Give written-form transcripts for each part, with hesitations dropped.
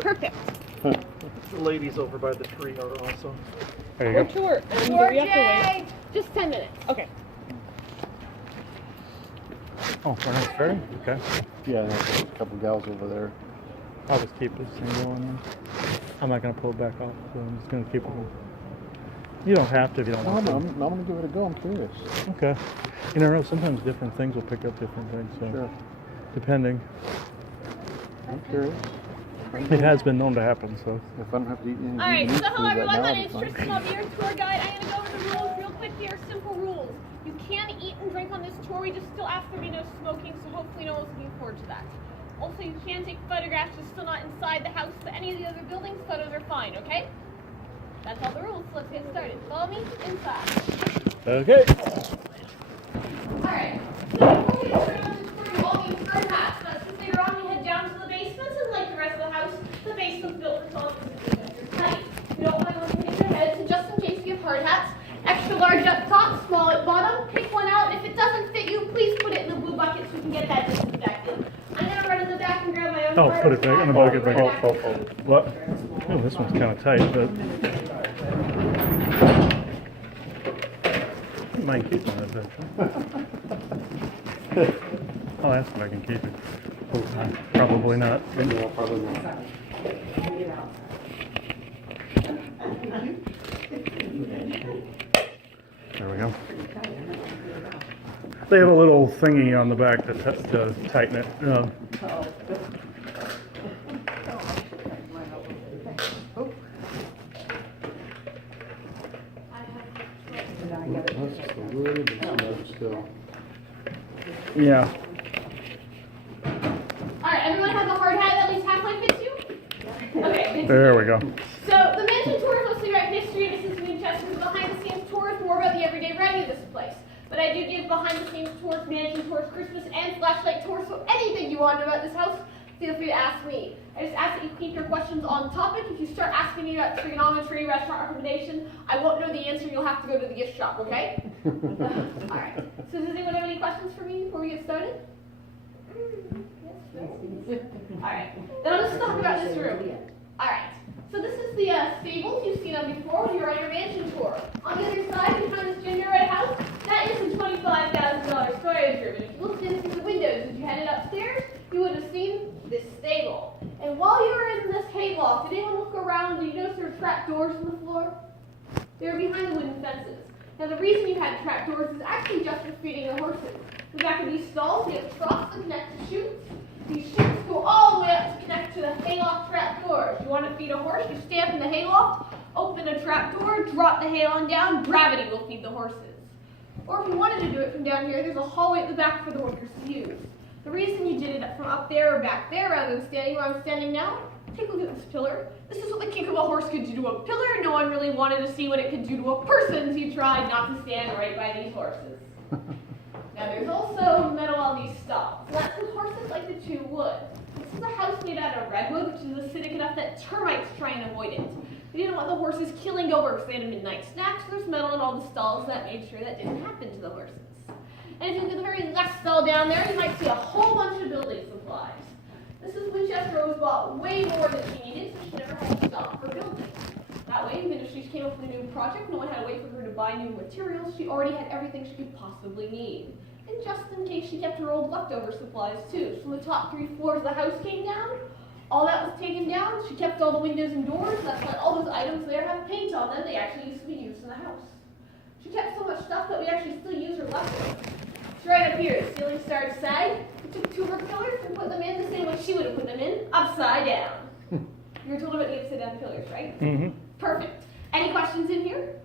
perfect. The ladies over by the tree are awesome. There you go. Tour. Do we have to wait? Just 10 minutes. Okay. Oh, we're not starting? Okay. Yeah, there's a couple gals over there. I'll just keep this thing going then. I'm not going to pull it back off, so I'm just going to keep it going. You don't have to if you don't want to. I'm going to give it a go. I'm curious. Okay. You never know, sometimes different things will pick up different things, so Sure. depending. I'm curious. It has been known to happen, so. If I don't have to eat any Alright, meat so hello food everyone, right my now, name is I'll be Tristan, I'll be your tour guide. I'm going to go over the rules real quick here, simple rules. You can eat and drink on this tour, we just still ask there be no smoking, so hopefully no one's looking forward to that. Also, you can take photographs, just still not inside the house, but any of the other buildings, photos are fine, okay? That's all the rules, so let's get started. Follow me inside. Okay. Alright, so before we get started on the tour, you all need hard hats. That's to say you're on, you head down to the basements, and like the rest of the house, the basement's built for tall and tight. You don't want to hit your head, so just in case you have hard hats, extra large up top, small at bottom, pick one out. If it doesn't fit you, please put it in the blue bucket so we can get that disinfected. I'm going to run in the back and grab my own hard Put it back in the bucket. hat. What? Oh, this one's kind of tight, but. I might keep that, actually. I'll ask if I can keep it. Probably not. No, probably not. There we go. They have a little thingy on the back to tighten it. That's just a little bit smudged still. Yeah. Alright, everyone has a hard hat that at least halfway fits you? Okay, good. There we go. So the mansion tour is mostly about history, and this is Winchester. The behind-the-scenes tour is more about the everyday writing of this place. But I do give behind-the-scenes tours, mansion tours, Christmas, and flashlight tours, so anything you want about this house, feel free to ask me. I just ask that you keep your questions on topic. If you start asking me about trigonometry, restaurant recommendation, I won't know the answer, you'll have to go to the gift shop, okay? Alright, so does anyone have any questions for me before we get started? Alright, then I'll just talk about this room. Alright, so this is the stables you've seen on before when you were on your mansion tour. On the other side, behind this gingerbread house, that is a $25,000 storage room. And if you looked in through the windows as you headed upstairs, you would have seen this stable. And while you were in this hayloft, did anyone look around? Did you notice there were trap doors in the floor? They were behind the wooden fences. Now the reason you had trap doors is actually just for feeding the horses. In the back of these stalls, we have troughs that connect to chutes. These chutes go all the way up to connect to the hayloft trap doors. You want to feed a horse, you stay up in the hayloft, open a trap door, drop the hay on down, gravity will feed the horses. Or if you wanted to do it from down here, there's a hallway at the back for the workers to use. The reason you did it from up there or back there rather than standing where I'm standing now, take a look at this pillar. This is what the kick of a horse could do to a pillar. No one really wanted to see what it could do to a person, so you tried not to stand right by these horses. Now there's also metal on these stalls. So that's because horses like to chew wood. This is a house made out of redwood, which is acidic enough that termites try and avoid it. They didn't want the horses killing over because they had a midnight snack, so there's metal in all the stalls that made sure that didn't happen to the horses. And if you look at the very left stall down there, you might see a whole bunch of building supplies. This is Winchester was bought way more than she needed, so she never had to stop for building. That way, even if she came up with a new project, no one had to wait for her to buy new materials. She already had everything she could possibly need. And just in case, she kept her old leftover supplies too. So when the top 3 floors of the house came down, all that was taken down. She kept all the windows and doors. That's why all those items there have paint on them. They actually used to be used in the house. She kept so much stuff that we actually still use her leftovers. It's right up here. The ceiling star to SAG. We took 2 of her pillars and put them in the same way she would have put them in, upside down. You were told about the upside down pillars, right? Mm-hmm. Perfect. Any questions in here?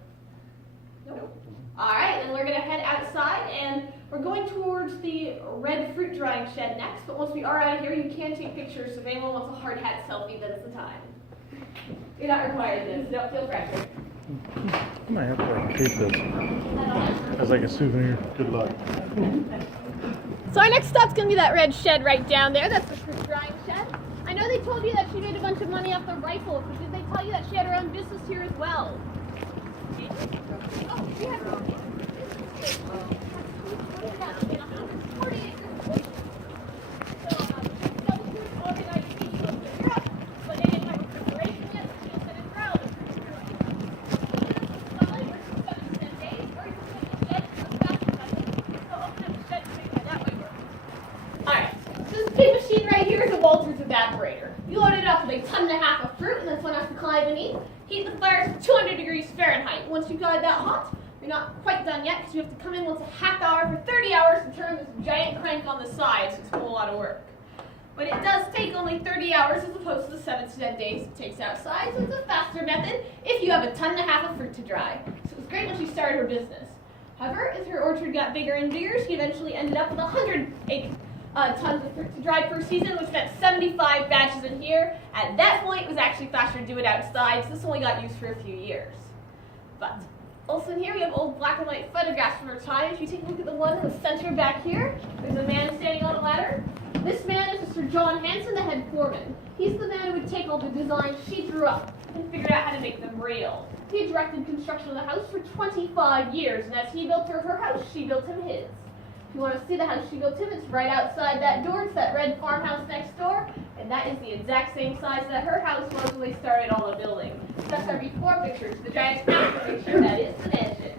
Nope. All right, then we're going to head outside, and we're going towards the red fruit drying shed next. But once we are out of here, you can take pictures. So if anyone wants a hard hat selfie, then it's the time. You're not required this. Don't feel pressure. I might have to keep this as like a souvenir. Good luck. So our next stop's going to be that red shed right down there. That's the fruit drying shed. I know they told you that she made a bunch of money off the rifles, but did they tell you that she had her own business here as well? Oh, she has her own business. So, organized people in Europe, but they didn't ton and a half of fruit, and this one has to climb beneath. Heat the fire to 200 degrees Fahrenheit. Once you've got it that hot, you're not quite done yet because you have to come in once a half hour for 30 hours to turn this giant crank on the side, so it's a whole lot of work. But it does take only 30 hours as opposed to the 7 to 10 days it takes outside, so it's a faster method if you have a ton and a half of fruit to dry. So it was great when she started her business. However, as her orchard got bigger and bigger, she eventually ended up with 100 tons of fruit to dry per season, which meant 75 batches in here. At that point, it was actually faster to do it outside, so this only got used for a few years. But also in here, we have old black and white photographs from her time. If you take a look at the one in the center back here, there's a man standing on a ladder. This man is Mr. John Hanson, the head foreman. He's the man who would take all the designs she drew up and figured out how to make them real. He directed construction of the house for 25 years, and as he built her house, she built him his. If you want to see the house she built him, it's right outside that door. It's that red farmhouse next door, and that is the exact same size that her house was when they started all the building. That's our before pictures, the giant picture that is the mansion.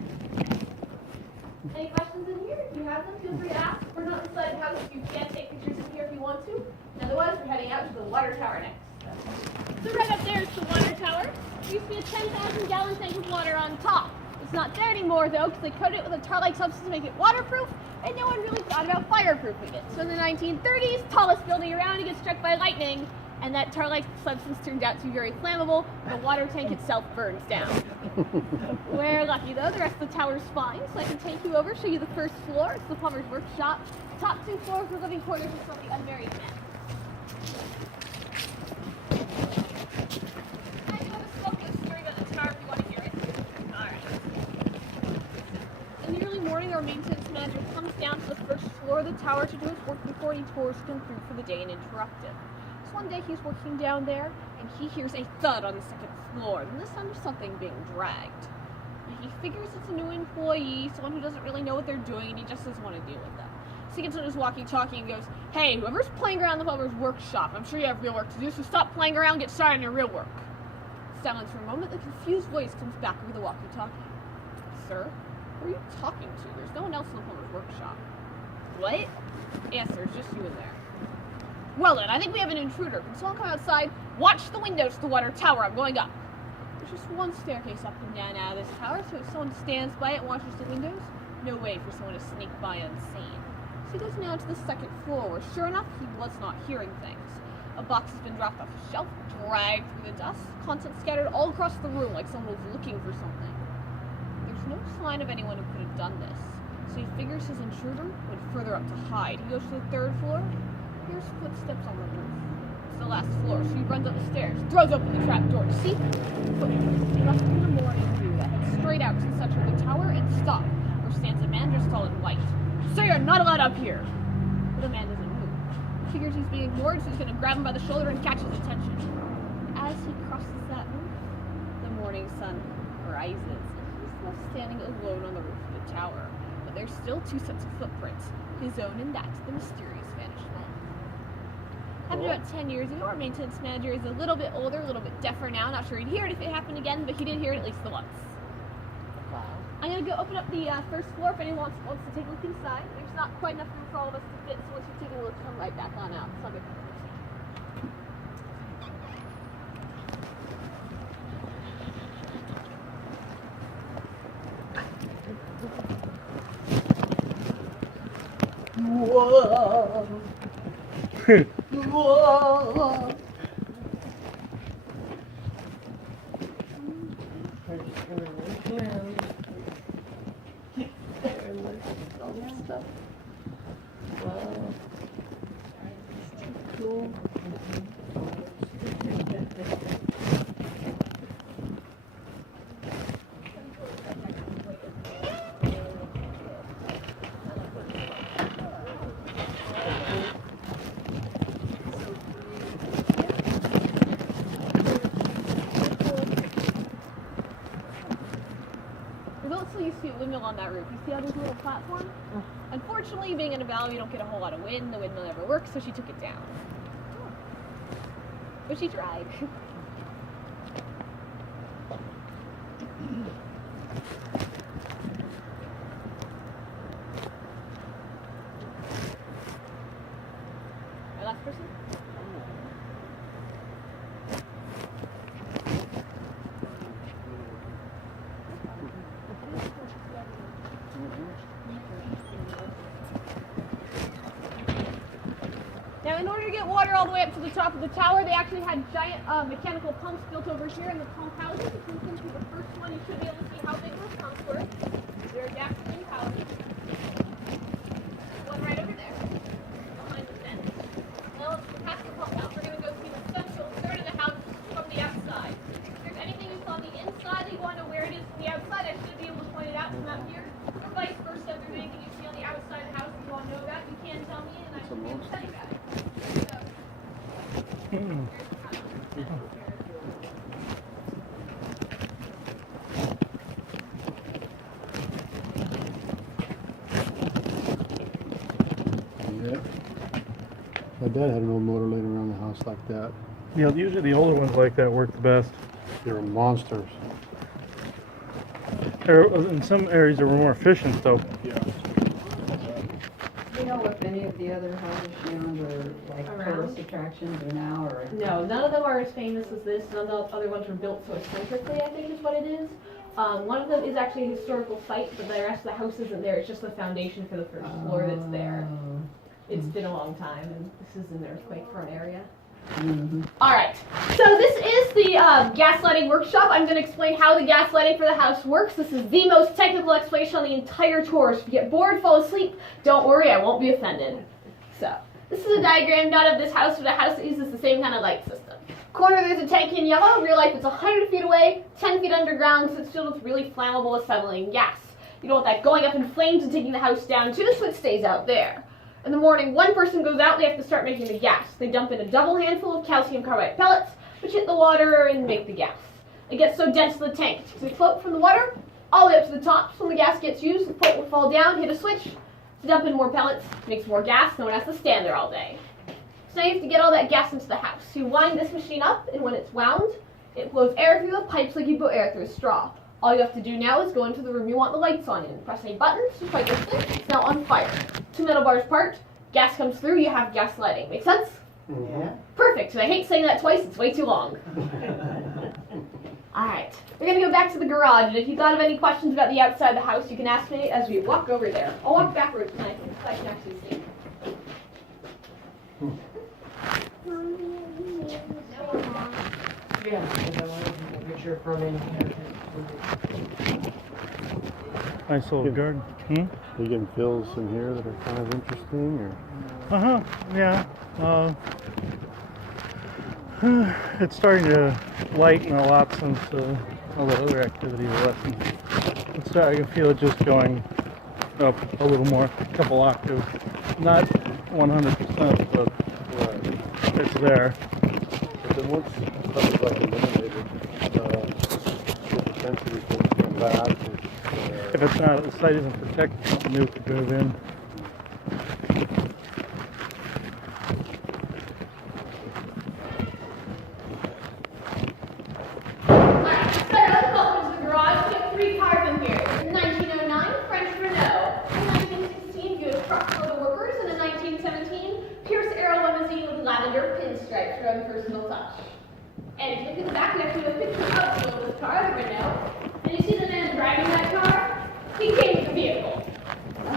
Any questions in here? If you have them, feel free to ask. We're not inside the house. You can take pictures in here if you want to. And otherwise, we're heading out to the water tower next. So right up there is the water tower. There used to be a 10,000-gallon tank of water on top. It's not there anymore, though, because they coated it with a tar-like substance to make it waterproof, and no one really thought about fireproofing it. So in the 1930s, tallest building around, it gets struck by lightning, and that tar-like substance turned out to be very flammable. The water tank itself burns down. We're lucky, though. The rest of the tower's fine, so I can take you over, show you the first floor. It's the plumber's workshop. Top 2 floors were living quarters for the unmarried men. I do have a smokeless story about the tower if you want to hear it. All right. In the early morning, our maintenance manager comes down to the first floor of the tower to do his work before any tours come through for the day and interrupt him. So one day he's working down there, and he hears a thud on the second floor, and this time there's something being dragged. He figures it's a new employee, someone who doesn't really know what they're doing, and he just doesn't want to deal with them. So he gets on his walkie-talkie and goes, "Hey, whoever's playing around the plumber's workshop, I'm sure you have real work to do, so stop playing around, get started on your real work." Silence for a moment, the confused voice comes back over the walkie-talkie. "Sir, who are you talking to? There's no one else in the plumber's workshop." "What?" "Yes, there's just you in there." "Well then, I think we have an intruder. Can someone come outside? Watch the windows to the water tower. I'm going up." There's just one staircase up and down out of this tower, so if someone stands by it and watches the windows, no way for someone to sneak by unseen. So he goes now to the second floor, where sure enough, he was not hearing things. A box has been dropped off a shelf, dragged through the dust, contents scattered all across the room like someone was looking for something. There's no sign of anyone who could have done this, so he figures his intruder went further up to hide. He goes to the third floor. Here's footsteps on the roof. It's the last floor, so he runs up the stairs, throws open the trap door. See? Footprints. He left in the morning dew that head straight out to the center of the tower and stop, where stands a man dressed all in white. "Sir, you're not allowed up here!" But the man doesn't move. He figures he's being ignored, so he's going to grab him by the shoulder and catch his attention. As he crosses that roof, the morning sun rises, and he's left standing alone on the roof of the tower. But there's still 2 sets of footprints, his own and that of the mysterious vanished man. Happened about 10 years ago. Our maintenance manager is a little bit older, a little bit deafer now. Not sure he'd hear it if it happened again, but he did hear it at least the once. Wow. I'm going to go open up the first floor if anyone wants to take a look inside. There's not quite enough room for all of us to fit, so once you've taken a look, come right back on out. It's not good. Whoa. Whoa. Stuff. Wow. Cool. There's also used to be a windmill on that roof. You see how there's a little platform? Unfortunately, being in a valley, you don't get a whole lot of wind. The windmill never works, so she took it down. But she tried. My last person? water all the way up to the top of the tower. They actually had giant mechanical pumps built over here in the pump house. If you come to the first one, you should be able to see how big those pumps were. They're gasoline powered. One right over there, behind the fence. Now let's go past the pump house. We're going to go see the central third of the house from the outside. If there's anything you saw on the inside that you want to know where it is from the outside, I should be able to point it out from up here. Or vice versa, if there's anything you see on the outside of the house that you want to know about, you can tell me and I should be able to tell you about it. Yeah. My dad had an old motor laying around the house like that. Yeah, usually the older ones like that work the best. They were monsters. In some areas they were more efficient though. Yeah. Do you know if any of the other houses she owned were like Around? tourist attractions or now or? No, none of them are as famous as this. None of the other ones were built so eccentrically, I think is what it is. One of them is actually a historical site, but the rest of the house isn't there. It's just the foundation for the first floor that's there. Oh. It's been a long time, and this is an earthquake-prone area. Mhm. All right, so this is the gaslighting workshop. I'm going to explain how the gaslighting for the house works. This is the most technical explanation on the entire tour. So if you get bored, fall asleep, don't worry, I won't be offended. So, this is a diagram done of this house for the house that uses the same kind of light system. Corner, there's a tank in yellow. Real life, it's 100 feet away, 10 feet underground, so it's filled with really flammable acetylene gas. You don't want that going up in flames and taking the house down too, so it stays out there. In the morning, one person goes out, they have to start making the gas. They dump in a double handful of calcium carbide pellets, which hit the water and make the gas. It gets so dense in the tank, so they float from the water all the way up to the top. So when the gas gets used, the float will fall down, hit a switch, to dump in more pellets, makes more gas, no one has to stand there all day. So now you have to get all that gas into the house. So you wind this machine up, and when it's wound, it blows air through the pipes like you blow air through a straw. All you have to do now is go into the room you want the lights on in. Press any buttons, just like this thing, it's now on fire. 2 metal bars apart, gas comes through, you have gas lighting. Make sense? Yeah. Perfect, so I hate saying that twice, it's way too long. Alright, we're gonna go back to the garage, and if you thought of any questions about the outside of the house, you can ask me as we walk over there. I'll walk backwards tonight, so I can actually see. Yeah, because I wanted to get a picture from inheritance. Nice little Good. garden. Are you getting fills in here that are kind of interesting, or? Uh-huh, yeah. It's starting to lighten a lot since all the other activity lessons. I can feel it just going up a little more, a couple octaves. Not 100%, but it's there. But then once stuff is like eliminated, the potential to come back. If it's not, the site isn't protected, something new could move in. Alright, so let's welcome to the garage. We have 3 cars in here. In 1909, French Renault. In 1916, Buick truck for the workers. And in 1917, Pierce Arrow limousine with lavender pinstripes from Personal Touch. And if you look at the back, we actually have a picture of this car, the Renault. And you see the man driving that car? He came with the vehicle. So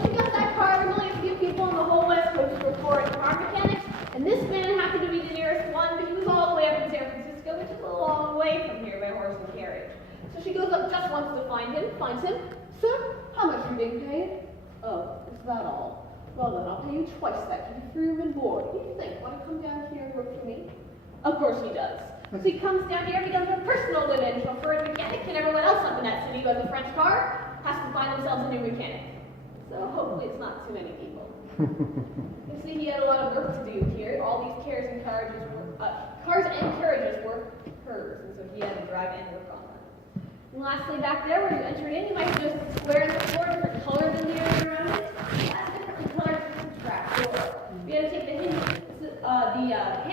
she got that car. We're going to give people on the whole West Coast for foreign car mechanics. And this man happened to be the nearest one, but he was all the way up in San Francisco, which is a long way from here by horse and carriage. So she goes up just once to find him, finds him. Sir, how much are you being paid? Oh, is that all? Well then, I'll pay you twice that for the room and board. What do you think? Want to come down here and work for me? Of course he does. So he comes down here, becomes a personal women chauffeur and mechanic, and everyone else up in that city who has a French car has to find themselves a new mechanic. So hopefully it's not too many people. You see, he had a lot of work to do here. All these cars and carriages were hers, and so he had to drive and work on them. And lastly, back there where you entered in, you might notice the squares of the floor, different colors in the area around it. Different colors, different track door. We had to take the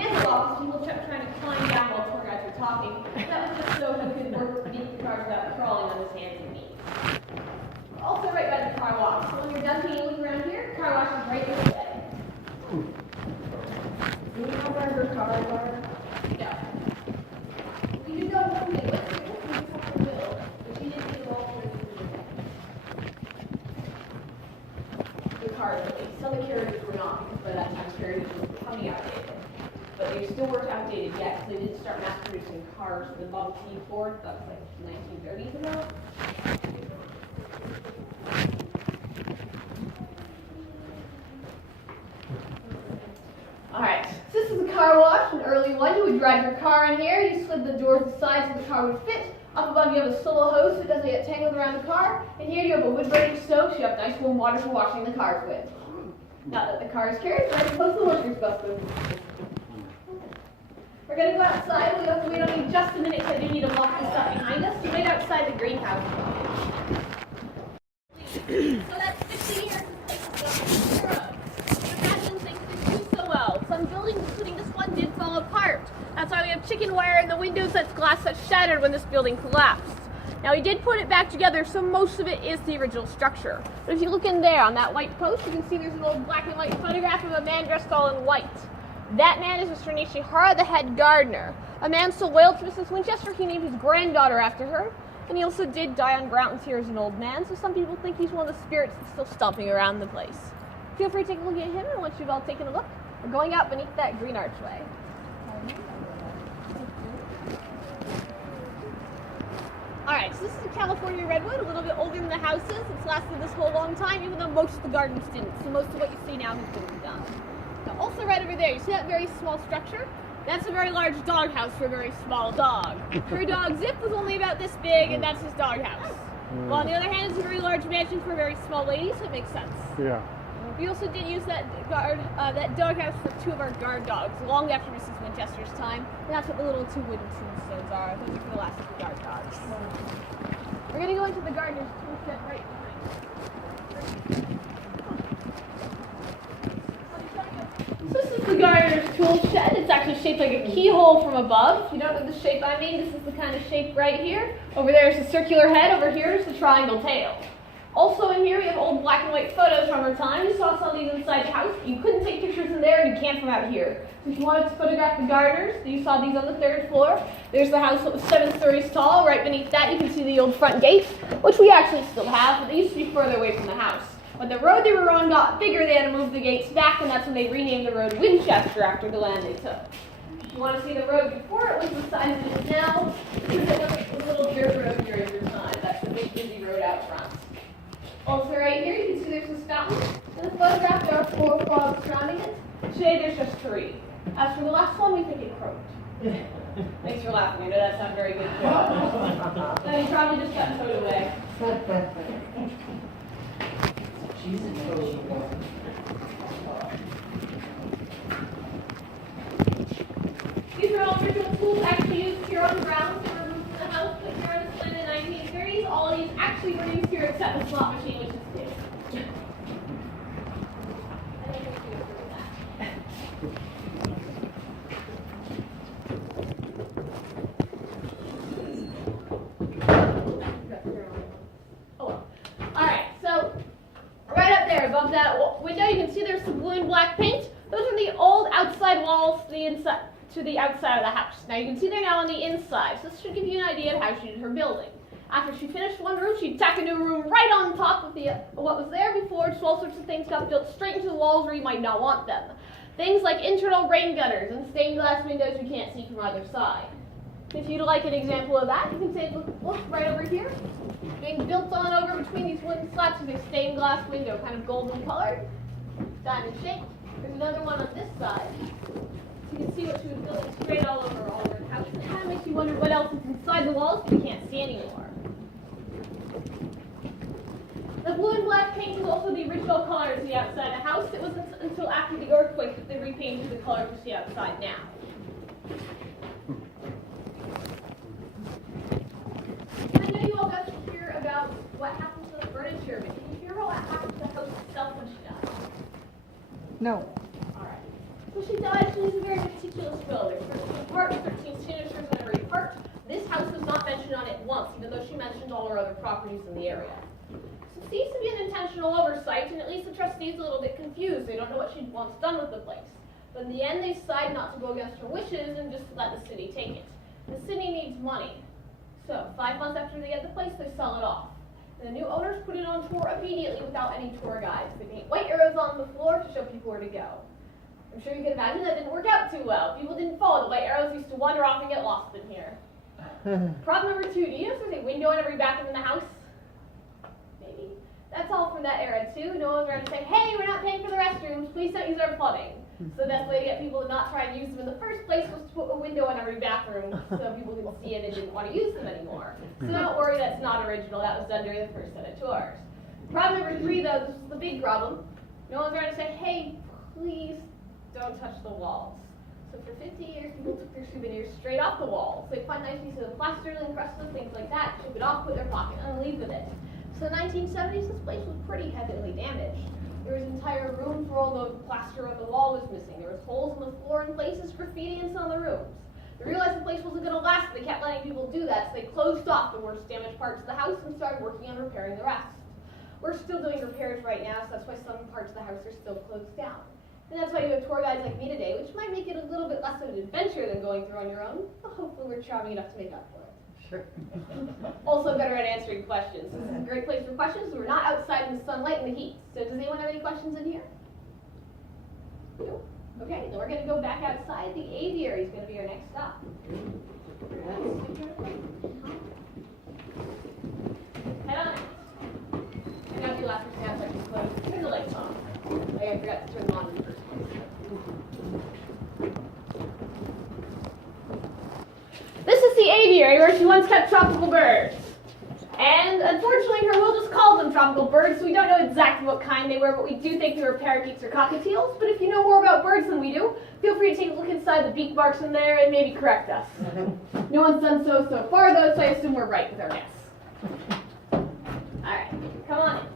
handle off because people kept trying to climb down while tour guides were talking. That was just so he could work beneath the cars without crawling on his hands and knees. We're also right by the car wash. So when you're done peeling around here, car wash is right this way. Do you know where her cars are? No. We do know who they went to. We just have to build, but she didn't get all the cars. Some of the carriages were not, because by that time carriages were they didn't start mass producing cars. The Model T Ford, that was like 1930s ago. Alright, so this is a car wash, an early one. You would drive your car in here, you slid the doors aside so the car would fit. Up above you have a solo hose so it doesn't get tangled around the car. And here you have a wood burning stove so you have nice warm water for washing the cars with. Now that the car is carried, we're going to close the washers busted. We're going to go outside. We'll have to wait on you just a minute because I do need to lock this up behind us. So wait outside the greenhouse. So that's 50 years since the fashion things didn't do so well. Some buildings, including this one, did fall apart. That's why we have chicken wire in the windows, that's glass that shattered when this building collapsed. Now we did put it back together, so most of it is the original structure. But if you look in there on that white post, you can see there's an old black and white photograph of a man dressed all in white. That man is Mr. Nishihara, the head gardener. A man so loyal to Mrs. Winchester, he named his granddaughter after her. And he also did die on grounds here as an old man, so some people think he's one of the spirits that's still stomping around the place. Feel free to take a look at him, and once you've all taken a look, we're going out beneath that green archway. Alright, so this is a California redwood, a little bit older than the houses. It's lasted this whole long time, even though most of the gardens didn't. So most of what you see now has been redone. Now also right over there, you see that very small structure? That's a very large doghouse for a very small dog. Her dog Zip was only about this big, and that's his doghouse. Well, on the other hand, it's a very large mansion for a very small lady, so it makes sense. Yeah. We also did use that doghouse for 2 of our guard dogs, long after Mrs. Winchester's time. And that's what the little 2 wooden tombstones are. Those are for the last 2 guard dogs. We're going to go into the gardener's tool shed right behind. So this is the gardener's tool shed. It's actually shaped like a keyhole from above. If you don't know the shape I mean, this is the kind of shape right here. Over there is the circular head. Over here is the triangle tail. Also in here we have old black and white photos from our time. You saw some of these inside the house. You couldn't take pictures in there, and you can from out here. So if you wanted to photograph the gardeners, you saw these on the 3rd floor. There's the house that was 7 stories tall. Right beneath that you can see the old front gate, which we actually still have, but they used to be further away from the house. When the road they were on got bigger, they had to move the gates back, and that's when they renamed the road Winchester after the land they took. If you want to see the road before it was the size it is now, because it was a little dirt road during your time. That's the big busy road out front. Also right here, you can see there's this fountain. In the photograph, there are 4 frogs surrounding it. Today, there's just 3. As for the last one, we think it croaked. Thanks for laughing. I know that's not a very good joke. Then he probably just got towed away. These are all original tools actually used here on the grounds that were moved from the house, but here on display in the 1930s. All of these actually were used here except the slot machine, which is new. Alright, so right up there above that window, you can see there's some blue and black paint. Those are the old outside walls to the outside of the house. Now you can see they're now on the inside, so this should give you an idea of how she did her building. After she finished one room, she'd tack a new room right on top of what was there before, so all sorts of things got built straight into the walls where you might not want them. Things like internal rain gutters and stained glass windows you can't see from either side. If you'd like an example of that, you can take a look right over here. Being built on over between these wooden slats is a stained glass window, kind of golden colored, diamond shaped. There's another one on this side. So you can see what she was building straight all over the house. It kind of makes you wonder what else is inside the walls that you can't see anymore. The blue and black paint was also the original color to the outside of the house. It wasn't until after the earthquake that they repainted the color you see outside now. I know you all got to hear about what happened to the furniture, but did you hear about what happened to the house itself when she died? No. Alright. So she died, she was a very meticulous will. There's 13 parts, 13 signatures on every part. This house was not mentioned on it once, even though she mentioned all her other properties in the area. So it seems to be an intentional oversight, and at least the trustees are a little bit confused. They don't know what she'd once done with the place. But in the end, they decide not to go against her wishes and just let the city take it. The city needs money. So 5 months after they get the place, they sell it off. And the new owners put it on tour immediately without any tour guides. They paint white arrows on the floor to show people where to go. I'm sure you can imagine that didn't work out too well. People didn't follow the white arrows, used to wander off and get lost in here. Problem number 2, do you know if there's a window in every bathroom in the house? Maybe. That's all from that era too. No one's around to say, hey, we're not paying for the restrooms, please don't use our plumbing. So the best way to get people to not try and use them in the first place was to put a window in every bathroom so people didn't see it and didn't want to use them anymore. So don't worry, that's not original. That was done during the first set of tours. Problem number 3 though, this is the big problem. No one's around to say, hey, please don't touch the walls. So for 50 years, people took their souvenirs straight off the walls. They'd find nice pieces of plaster, encrusted, things like that, chip it off, put it in their pocket, and leave with it. So in the 1970s, this place was pretty heavily damaged. There was entire rooms where all the plaster on the wall was missing. There was holes in the floor in places, graffiti in some of the rooms. They realized the place wasn't going to last, they kept letting people do that, so they closed off the worst damaged parts of the house and started working on repairing the rest. We're still doing repairs right now, so that's why some parts of the house are still closed down. And that's why you have tour guides like me today, which might make it a little bit less of an adventure than going through on your own, but hopefully we're charming enough to make up for it. Sure. Also better at answering questions. This is a great place for questions, so we're not outside in the sunlight and the heat. So does anyone have any questions in here? No? Okay, then we're going to go back outside. The aviary is going to be our next stop. Head on. I got the last person outside to close. Turn the lights on. I forgot to turn them on in the first place. This is the aviary where she once kept tropical birds. And unfortunately, we'll just call them tropical birds, so we don't know exactly what kind they were, but we do think they were parakeets or cockatiels. But if you know more about birds than we do, feel free to take a look inside the beak marks in there and maybe correct us. No one's done so far, though, so I assume we're right with our guess. Alright, come on in.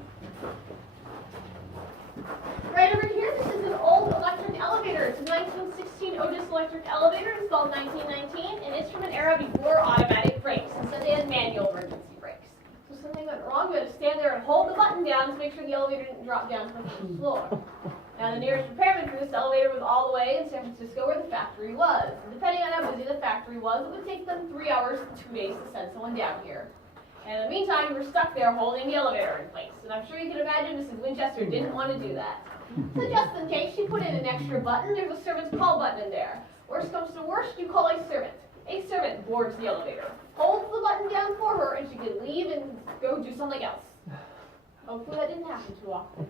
Right over here, this is an old electric elevator. It's a 1916 Otis electric elevator installed in 1919, and it's from an era before automatic brakes. Instead, they had manual emergency brakes. So if something went wrong, you had to stand there and hold the button down to make sure the elevator didn't drop down to the floor. Now, the nearest repairman for this elevator was all the way in San Francisco where the factory was. And depending on how busy the factory was, it would take them 3 hours to 2 days to send someone down here. And in the meantime, we were stuck there holding the elevator in place. And I'm sure you can imagine Mrs. Winchester didn't want to do that. So just in case, she put in an extra button. There's a servant's call button in there. Worst comes to worst, you call a servant. A servant boards the elevator, holds the button down for her, and she can leave and go do something else. Hopefully that didn't happen too often.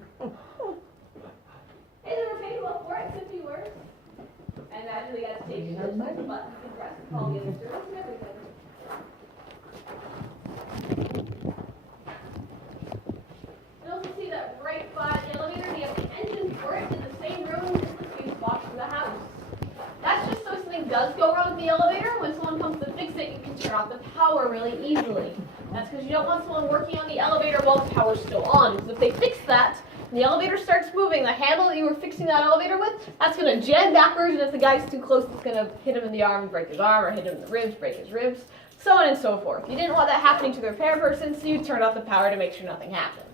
Hey, they were paid well for it, 50 words. And imagine they got a station, just push the button, and press, call the other servants and everything. You also see that right by the elevator, we have the engine for it in the same room as the fuse box for the house. That's just so if something does go wrong with the elevator, when someone comes to fix it, you can turn off the power really easily. That's because you don't want someone working on the elevator while the power's still on. Because if they fix that, and the elevator starts moving, the handle that you were fixing that elevator with, that's going to jam backwards, and if the guy's too close, it's going to hit him in the arm and break his arm, or hit him in the ribs, break his ribs, so on and so forth. You didn't want that happening to the repair person, so you turned off the power to make sure nothing happened.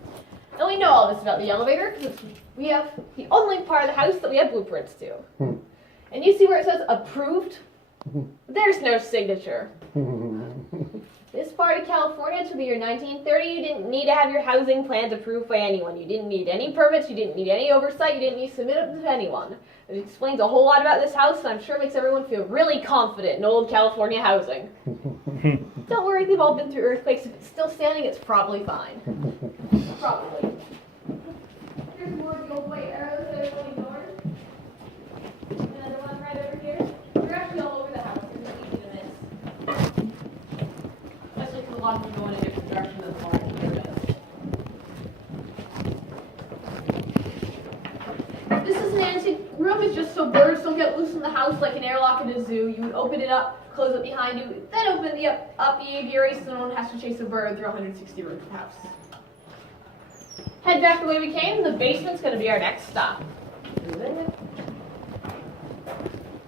And we know all this about the elevator, because we have the only part of the house that we have blueprints to. And you see where it says approved? There's no signature. This part of California, to the year 1930, you didn't need to have your housing plans approved by anyone. You didn't need any permits, you didn't need any oversight, you didn't need to submit them to anyone. It explains a whole lot about this house, and I'm sure makes everyone feel really confident in old California housing. Don't worry, they've all been through earthquakes. If it's still standing, it's probably fine. Probably. Here's more of the old white arrows that everyone ignored. Another one right over here. They're actually all over the house. They're easy to miss. Especially because a lot of them go in a different direction than the orange here does. This is an antique room. It's just so birds don't get loose in the house like an airlock in a zoo. You would open it up, close it behind you, then open the up the aviary so no one has to chase a bird through 160 rooms of the house. Head back the way we came. The basement's going to be our next stop.